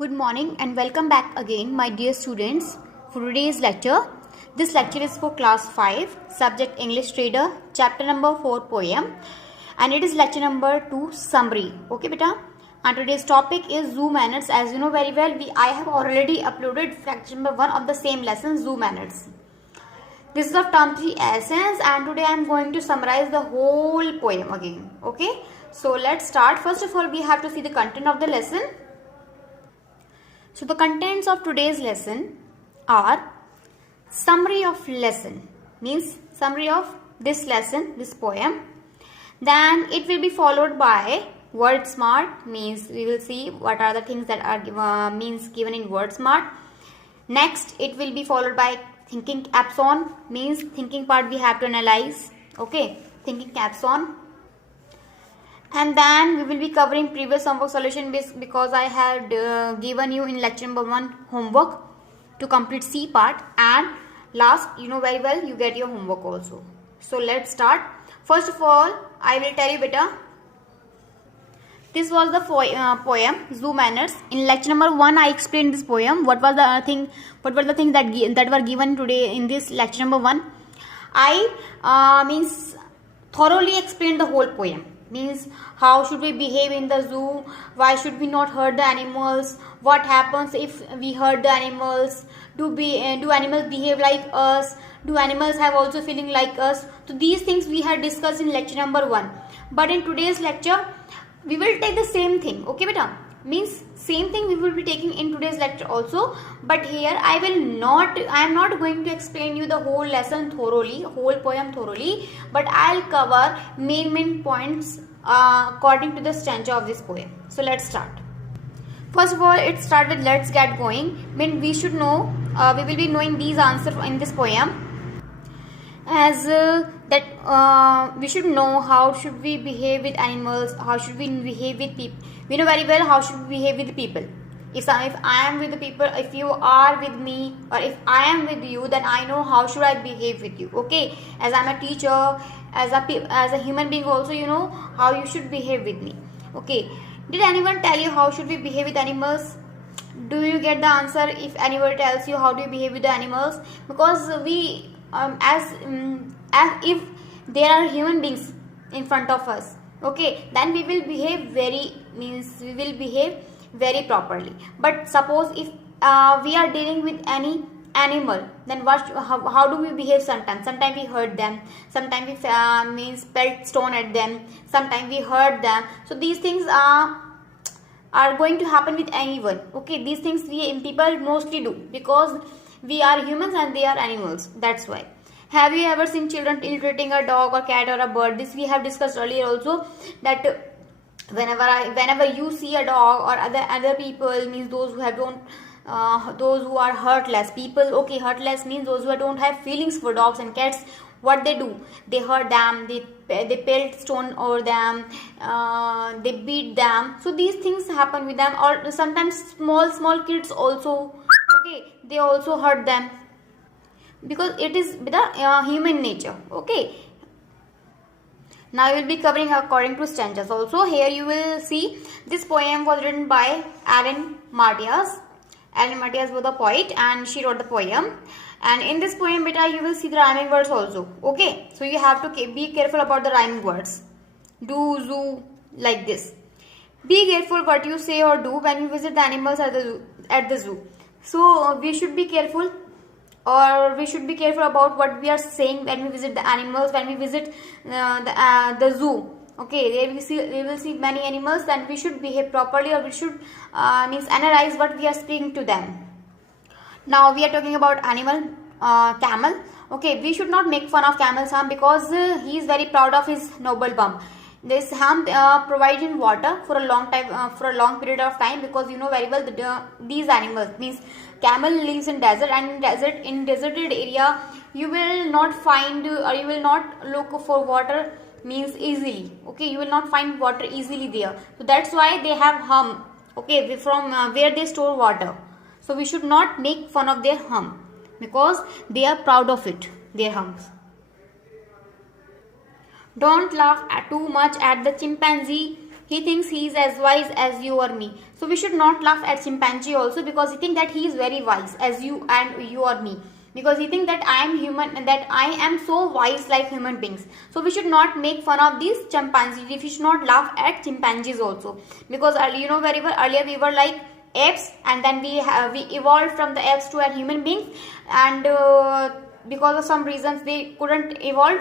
Good morning and welcome back again, my dear students, for today's lecture. This lecture is for class 5, subject English Reader, chapter number 4 poem, and it is lecture number 2 summary. Okay, beta? And today's topic is zoo manners. As you know very well, I have already uploaded lecture number 1 of the same lesson, zoo manners. This is of term 3 essence, and today I am going to summarize the whole poem again. Okay, so let's start. First of all, we have to see the content of the lesson. So the contents of today's lesson are summary of lesson, means summary of this lesson, this poem. Then it will be followed by word smart, means we will see what are the things that are given in word smart. Next it will be followed by thinking caps on, means thinking part we have to analyze. Okay, thinking caps on. And then we will be covering previous homework solution because I had given you in lecture number 1 homework to complete C part, and last, you know very well, you get your homework also. So let's start. First of all, I will tell you beta, this was the poem Zoo Manners. In lecture number 1 I explained this poem. What were the things that were given today in this lecture number 1? I means thoroughly explained the whole poem. Means how should we behave in the zoo, why should we not hurt the animals, what happens if we hurt the animals, do animals behave like us, do animals have also feeling like us. So these things we had discussed in lecture number 1, but in today's lecture we will take the same thing. Okay beta, means same thing we will be taking in today's lecture also, but here I am not going to explain you the whole lesson thoroughly, whole poem thoroughly, but I'll cover main points according to the stanza of this poem. So let's start. First of all, it starts with let's get going. Mean we should know, we will be knowing these answers in this poem, as that we should know how should we behave with animals, how should we behave with people. We know very well how should we behave with people. If I am with the people, if you are with me, or if I am with you, then I know how should I behave with you. Okay, as I am a teacher, as a human being also, you know how you should behave with me. Okay, did anyone tell you how should we behave with animals? Do you get the answer if anyone tells you how do you behave with the animals? Because we as if there are human beings in front of us, okay, then we will behave very properly. But suppose if we are dealing with any animal, then how do we behave? Sometimes we hurt them, sometimes we means pelt stone at them, sometimes we hurt them. So these things are going to happen with anyone. Okay, these things people mostly do because we are humans and they are animals. That's why. Have you ever seen children ill-treating a dog or cat or a bird? This we have discussed earlier also, that whenever you see a dog or other people, means those who those who are heartless people. Okay, heartless means those who don't have feelings for dogs and cats. What they do? They hurt them, they pelt stone over them, they beat them. So these things happen with them, or sometimes small kids also. Okay, they also hurt them because it is the human nature. Okay, now we will be covering according to stanzas also. Here you will see this poem was written by Ellen Martias. Ellen Martias was the poet and she wrote the poem. And in this poem beta you will see the rhyming words also. Okay, so you have to be careful about the rhyming words. Do, zoo, like this. Be careful what you say or do when you visit the animals at the zoo. So we should be careful, or we should be careful about what we are saying when we visit the animals, when we visit the zoo. Okay, there we will see many animals, and we should behave properly, or we should means analyze what we are speaking to them. Now we are talking about animal, camel. Okay, we should not make fun of camel's hump because he is very proud of his noble bump. This hump provides him water for a long time, for a long period of time, because you know very well that these animals, means camel lives in desert, and in deserted area you will not find or you will not look for water means easily. Okay, you will not find water easily there. So that's why they have hump. Okay, from where they store water. So we should not make fun of their hump because they are proud of it, their humps. Don't laugh too much at the chimpanzee. he thinks he is as wise as you or me. So we should not laugh at chimpanzee also, because he thinks that he is very wise as you and you or me, because he thinks that I am human and that I am so wise like human beings. So we should not make fun of these chimpanzees. We should not laugh at chimpanzees also, because you know very well, earlier we were like apes, and then we evolved from the apes to a human beings, and because of some reasons they couldn't evolve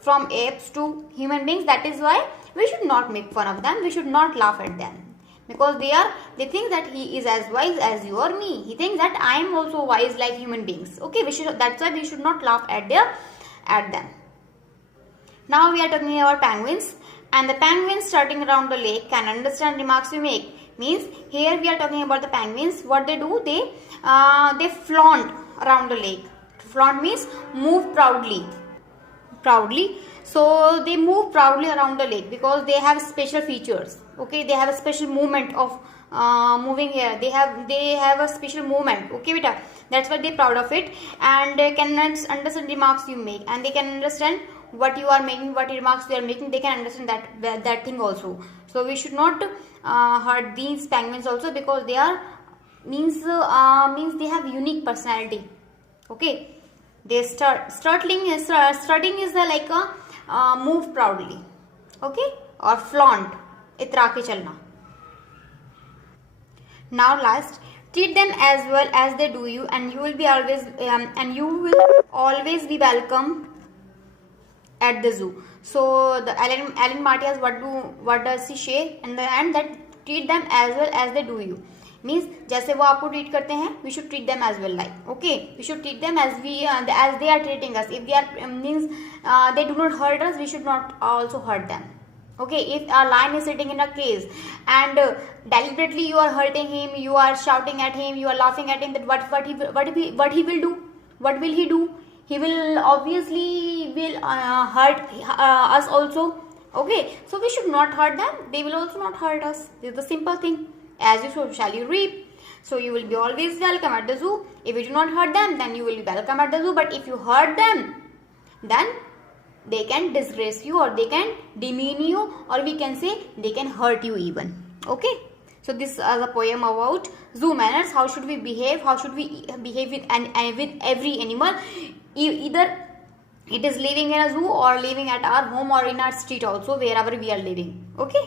from apes to human beings. That is why we should not make fun of them. We should not laugh at them, because they think that he is as wise as you or me. He thinks that I am also wise like human beings. Okay, that's why we should not laugh at them. Now we are talking about penguins, and the penguins starting around the lake can understand remarks you make. Means here we are talking about the penguins. What they do, they flaunt around the lake. Flaunt means move proudly. So they move proudly around the lake because they have special features. Okay, they have a special movement of moving here. They have a special movement. Okay, beta, that's why they're proud of it, and they can understand remarks you make, and they can understand what you are making, what remarks you are making. They can understand that thing also. So we should not hurt these penguins also, because they are means they have unique personality. Okay, they strutting is like a move proudly. Okay, or flaunt, इतरा के चलना. Now last, treat them as well as they do you, and you will always be welcome at the zoo. So the Alan Martias, what does he say in the end? That treat them as well as they do you. Means जैसे वो आपको treat करते हैं, we should treat them as well like. Okay, we should treat them as they are treating us. If they are they do not hurt us, we should not also hurt them. Okay, if a lion is sitting in a cage and deliberately you are hurting him, you are shouting at him, you are laughing at him, that what he will do? What will he do? He will obviously hurt us also. Okay, so we should not hurt them. They will also not hurt us. This is the simple thing. As you sow, shall you reap. So you will be always welcome at the zoo. If you do not hurt them, then you will be welcome at the zoo. But if you hurt them, then they can disgrace you, or they can demean you, or we can say they can hurt you even. Okay. So this is a poem about zoo manners. How should we behave? How should we behave with every animal? Either it is living in a zoo or living at our home or in our street also, wherever we are living. Okay.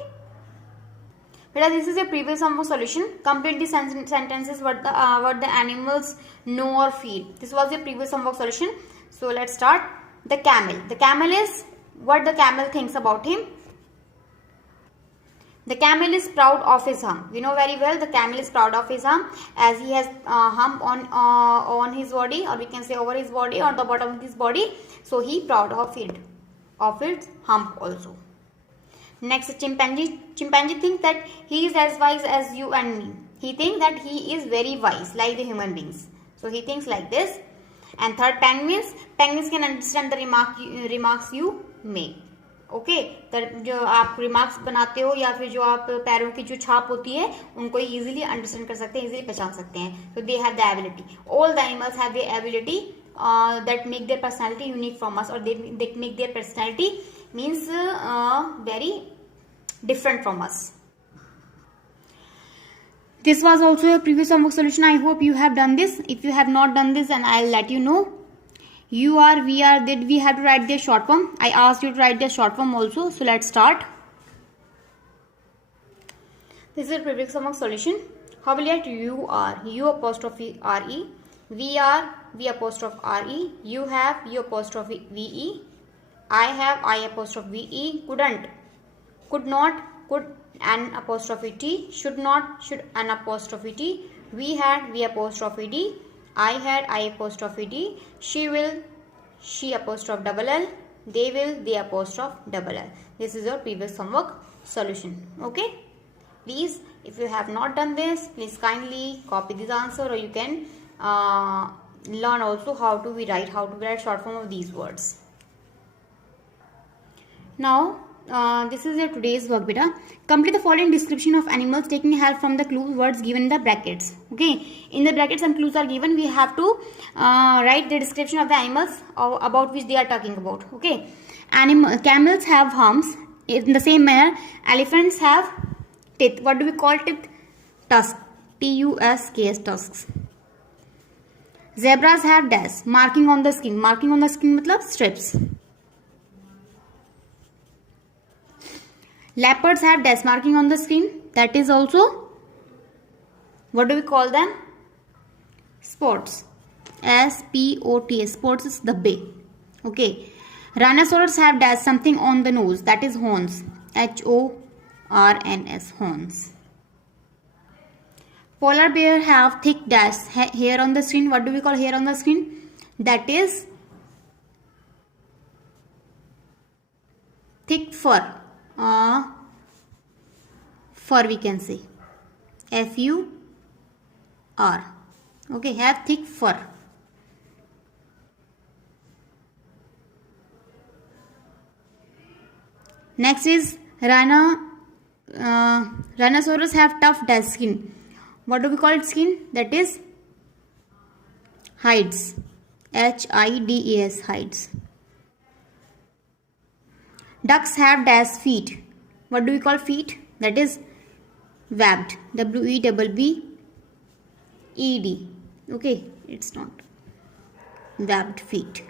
But this is a previous sum solution. Complete the sentences what the animals know or feel. This was the previous sum solution. So let's start. The camel. The camel is what the camel thinks about him. The camel is proud of his hump. We know very well the camel is proud of his hump, as he has hump on his body, or we can say over his body, on the bottom of his body. So he proud of its hump also. Next, chimpanzee. Chimpanzee thinks that he is as wise as you and me. He thinks that he is very wise like the human beings. So he thinks like this. And third, penguins. Penguins can understand the remarks you make. Okay, जो आप remarks बनाते हो या फिर जो आप पैरों की जो छाप होती है उनको इजीली अंडरस्टैंड कर सकते हैं, इजीली पहचान सकते हैं. तो they have the ability. All the animals have the ability that make their personality unique from us, or they make their personality means very different from us. This was also a previous homework solution. I hope you have done this. If you have not done this, then I'll let you know. You are, we are, did we have to write their short form? I asked you to write their short form also. So let's start. This is a previous homework solution. How will you write you are? You apostrophe re. We are, we apostrophe re. You have, you apostrophe ve. I have, I apostrophe ve. Couldn't, could not, could an apostrophe t. Should not, should an apostrophe t. We had, we apostrophe d. I had, I apostrophe d. She will, she apostrophe double l. They will, they apostrophe double l. This is your previous homework solution. Okay. Please, if you have not done this, please kindly copy this answer, or you can learn also how to write short form of these words. Now, this is your today's work, beta. Complete the following description of animals taking help from the clue words given in the brackets. Okay, in the brackets some clues are given. We have to write the description of the animals about which they are talking about. Okay, camels have humps. In the same manner, elephants have teeth. What do we call teeth? Tusks. T-U-S-K-S, tusks. Zebras have dash, marking on the skin. Marking on the skin मतलब strips. Leopards have dash, marking on the skin. That is also, what do we call them? Spots. S-P-O-T-S. Spots is the bay. Okay. Rhinoceros have dash, something on the nose. That is horns. H-O-R-N-S. Horns. Polar bear have thick dash, hair on the skin. What do we call hair on the skin? That is thick fur. Fur we can say. F-U-R. Okay, have thick fur. Next is rhinoceros have tough dash skin. What do we call it skin? That is hides. H-I-D-E-S, hides. Ducks have dash feet. What do we call feet? That is webbed. W-E-B-B-E-D. Okay, it's not. Webbed feet.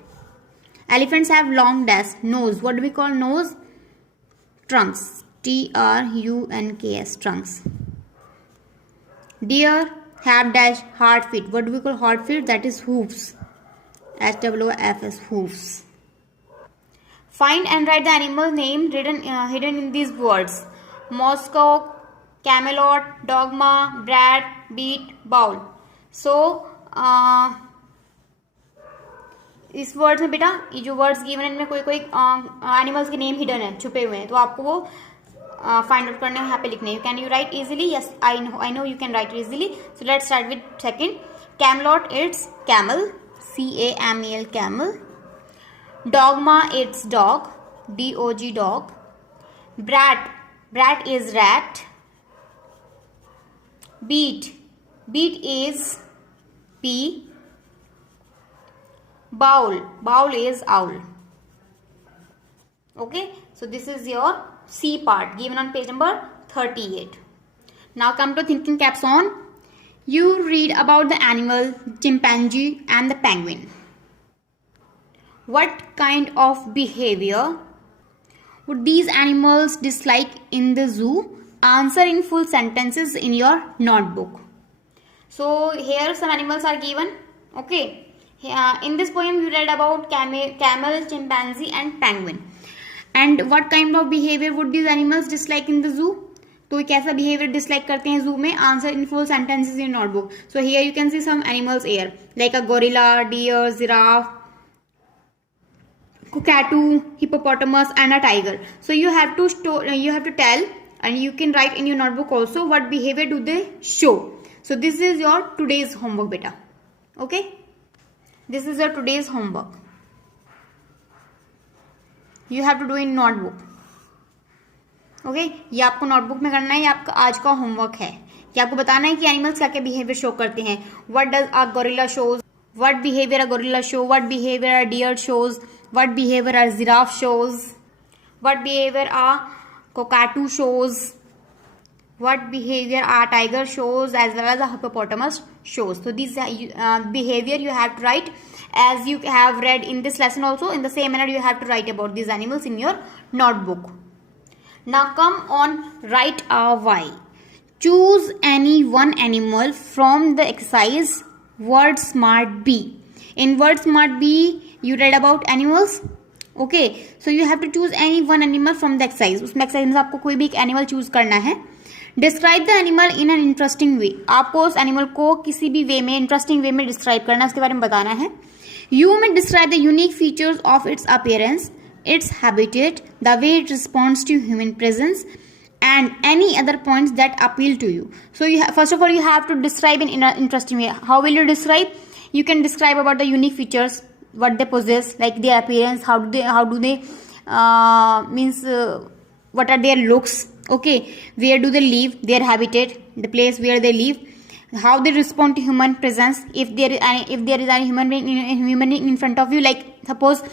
Elephants have long dash nose. What do we call nose? Trunks. T-R-U-N-K-S, trunks. Deer have dash hard feet. What do we call hard feet? That is hoofs. H-O-O-F-S, hoofs. Find and write the animal name hidden in these words. Moscow, Camelot, Dogma, Brat, Beat, Bowl. So, इस words में बेटा ये जो words given है इनमें कोई कोई animals के नेम हिडन है, छुपे हुए हैं, तो आपको वो फाइंड आउट करने यहाँ पे लिखने हैं. Can you write easily? Yes, I know you can write easily. So let's start with second. Camelot, it's camel. C-A-M-E-L, camel. Dogma, it's dog. D-O-G, dog. Brat is rat. Beat is pea. Bowl is owl. Okay, so this is your C part given on page number 38. Now come to thinking caps on. You read about the animal chimpanzee and the penguin. What kind of behavior would these animals dislike in the zoo? Answer in full sentences in your notebook. So here some animals are given. Okay. In this poem you read about camel, chimpanzee and penguin. And what kind of behavior would these animals dislike in the zoo? तो कैसा behavior dislike करते हैं zoo में? Answer in full sentences in notebook. So here you can see some animals here like a gorilla, deer, giraffe, cockatoo, hippopotamus and a tiger. So you have to tell, and you can write in your notebook also what behavior do they show. So this is your today's homework beta. Okay, this is your today's homework. You have to do in notebook. Okay ये आपको notebook में करना है, ये आपका आज का homework है कि आपको बताना है कि एनिमल्स क्या क्या बिहेवियर शो करते हैं. What does a gorilla shows, what behaviour a gorilla show, what behaviour a deer shows, what behaviour a giraffe shows, what behaviour a cockatoo shows, what behaviour a tiger shows as well as a hippopotamus shows. So these behavior you have to write as you have read in this lesson also. In the same manner you have to write about these animals in your notebook. Now come on, write a why. Choose any one animal from the exercise word smart B. In word smart B you read about animals. Okay, so you have to choose any one animal from the exercise. उसमें exercise में आपको कोई भी एक animal choose करना है. Describe the animal in an interesting way. आपको उस एनिमल को किसी भी वे में, इंटरेस्टिंग वे में डिस्क्राइब करना है, उसके बारे में बताना है. You may describe the unique features of its appearance, its habitat, the way it responds to human presence and any other points that appeal to you. So first of all you have to describe in an interesting way. How will you describe? You can describe about the unique features, what they possess, like their appearance, how do they what are their looks. Okay, where do they live, their habitat, the place where they live, how they respond to human presence. If there is any human being in front of you, like suppose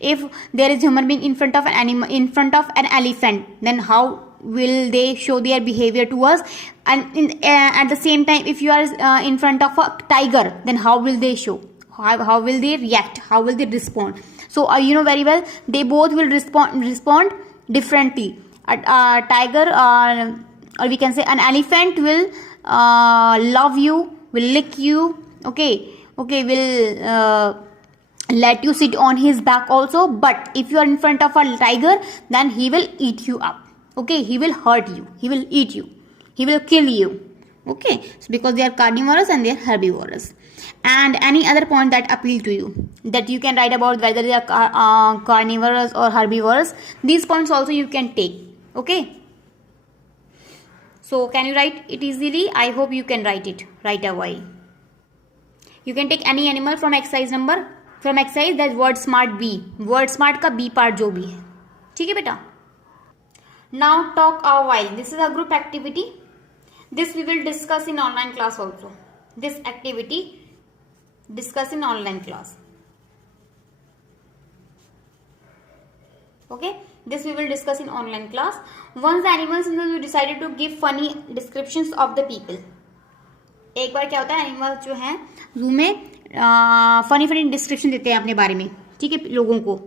if there is human being in front of an animal, in front of an elephant, then how will they show their behavior to us? And at the same time, if you are in front of a tiger, then how will they show? How will they react? How will they respond? So you know very well, they both will respond differently. A tiger, or we can say an elephant, will love you, will lick you, will let you sit on his back also. But if you are in front of a tiger, then he will eat you up. He will hurt you, he will eat you, he will kill you. So because they are carnivorous and they are herbivorous. And any other point that appeal to you, that you can write about whether they are carnivorous or herbivorous, these points also you can take. So can you write it easily? I hope you can write it right away. You can take any animal from exercise that word smart B, word smart का B part जो भी है. ठीक है बेटा. Now talk a while. This is a group activity. This we will discuss in online class also. This activity discuss in online class. This we will discuss in online class. Once the animals in the zoo decided to give funny descriptions of the people. एक बार क्या होता है, animals जो हैं जू में funny description देते हैं अपने बारे में. ठीक है, लोगों को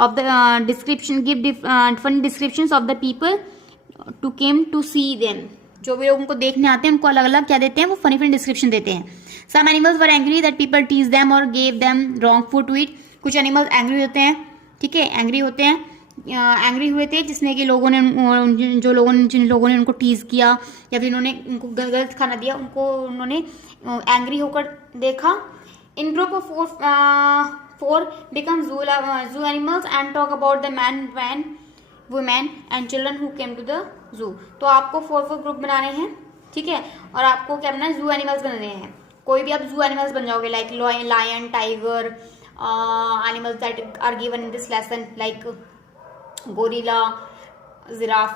of the description, give funny descriptions of the people to came to see them. जो भी लोग उनको देखने आते हैं उनको अलग अलग क्या देते हैं, वो फनी डिस्क्रिप्शन देते हैं. Some animals were angry that people teased them or gave them wrong food to eat. कुछ एनिमल्स एंग्री होते हैं. ठीक है, एंग्री होते हैं, एंग्री हुए थे जिसमें कि जिन लोगों ने उनको टीज किया या फिर उन्होंने उनको गलत खाना दिया, उनको उन्होंने एंग्री होकर देखा. इन group of 4 become zoo animals and talk about the man, women and children who came to the zoo. तो आपको 4 ग्रुप बनाने हैं. ठीक है, और आपको क्या बनना है, जू एनिमल्स बनने हैं. कोई भी आप जू एनिमल्स बन जाओगे, like lion, tiger, animals that are given in this lesson, like gorilla, giraffe.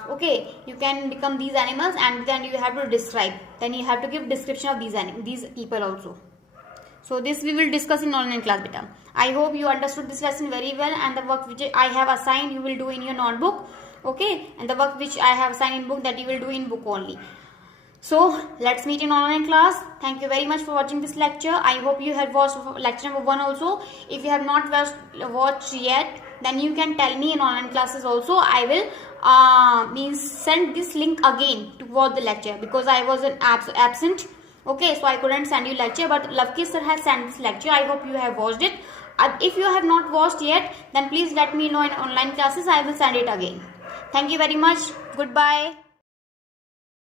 You can become these animals and then you have to describe. Then you have to give description of these people also. So this we will discuss in online class, beta. I hope you understood this lesson very well, and the work which I have assigned you will do in your notebook. And the work which I have assigned in book, that you will do in book only. So let's meet in online class. Thank you very much for watching this lecture. I hope you have watched lecture number 1 also. If you have not watched yet, then you can tell me in online classes also. I will send this link again to watch the lecture, because I was absent. So I couldn't send you lecture, but Lavkesh sir has sent this lecture. I hope you have watched it. If you have not watched yet, then please let me know in online classes. I will send it again. Thank you very much. Goodbye.